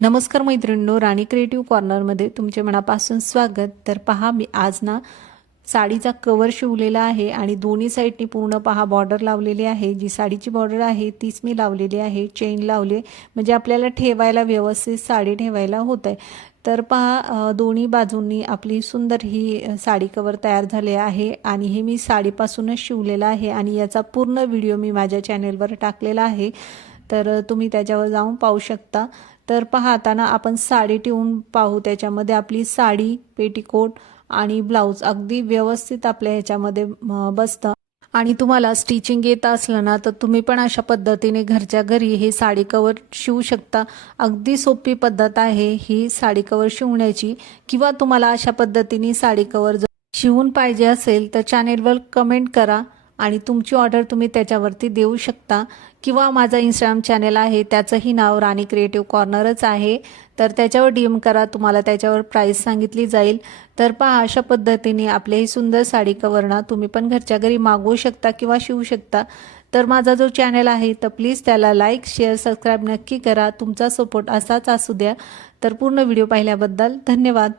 नमस्कार मैत्रिणींनो, राणी क्रिएटिव्ह कॉर्नरमध्ये तुमचे मनापासून स्वागत। तर पहा, मी आज ना साडीचा कवर शिवलेला आहे आणि दोन्ही साईडनी पूर्ण पहा बॉर्डर लावलेली आहे। जी साडीची बॉर्डर आहे तीच मी लावलेली आहे, चेन लावले म्हणजे आपल्याला ठेवायला व्यवस्थित साडी ठेवायला होते। तर पहा, दोन्ही बाजूंनी आपली सुंदर ही साडी कवर तयार झाले आहे आणि हे मी साडीपासूनच शिवलेला आहे आणि याचा पूर्ण व्हिडिओ मी माझ्या चॅनेलवर टाकलेला आहे, तर तुम्ही त्याच्यावर जाऊन पाहू शकता। तर पहा, आता ना आपण साडी ठेवून पाहू, त्याच्यामध्ये आपली साडी, पेटीकोट आणि ब्लाऊज अगदी व्यवस्थित आपल्या ह्याच्यामध्ये बसतं। आणि तुम्हाला स्टिचिंग येत असलं ना तर तुम्ही पण अशा पद्धतीने घरच्या घरी हे साडी कवर शिवू शकता। अगदी सोपी पद्धत आहे ही साडी कवर शिवण्याची। किंवा तुम्हाला अशा पद्धतीने साडी कवर जर शिवून पाहिजे असेल तर चॅनेलवर कमेंट करा आणि तुमची ऑर्डर तुम्ही त्याच्यावरती देऊ शकता। किंवा माझा इंस्टाग्राम चॅनल आहे, त्याचंही नाव राणी क्रिएटिव्ह कॉर्नरच आहे, तर त्याच्यावर DM करा, तुम्हाला त्याच्यावर प्राइस सांगितली जाईल। तर पहा, अशा पद्धतीने आपले ही सुंदर साडी कवर ना तुम्ही पण घरच्या घरी मागवू शकता किंवा शिवू शकता। तर माझा जो चॅनल आहे तर प्लीज त्याला लाईक, शेअर, सबस्क्राईब नक्की करा। तुमचा सपोर्ट असाच असू द्या। तर पूर्ण व्हिडिओ पाहिल्याबद्दल धन्यवाद।